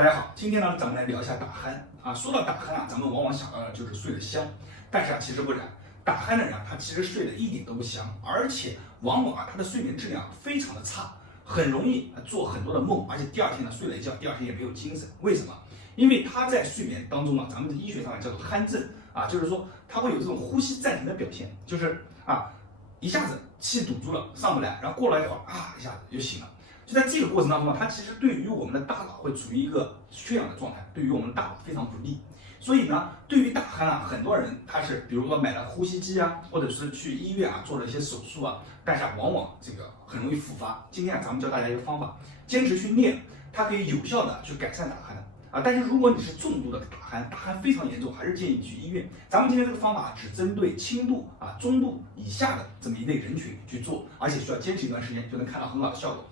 大家好，今天呢，咱们来聊一下打鼾啊。说到打鼾啊，咱们往往想到的就是睡得香，但是啊，其实不然。打鼾的人啊，他其实睡得一点都不香，而且往往啊，他的睡眠质量非常的差，很容易做很多的梦，而且第二天呢，睡了一觉，第二天也没有精神。为什么？因为他在睡眠当中啊，咱们的医学上叫做鼾症啊，就是说他会有这种呼吸暂停的表现，就是啊，一下子气堵住了，上不来，然后过了一会儿啊，一下子就醒了。就在这个过程当中啊，它其实对于我们的大脑会处于一个缺氧的状态，对于我们的大脑非常不利。所以呢，对于打鼾啊，很多人他是比如说买了呼吸机啊，或者是去医院啊做了一些手术啊，但是往往这个很容易复发。今天啊，咱们教大家一个方法，坚持去练，它可以有效的去改善打鼾啊。但是如果你是重度的打鼾非常严重，还是建议你去医院。咱们今天这个方法只针对轻度啊、中度以下的这么一类人群去做，而且需要坚持一段时间就能看到很好的效果。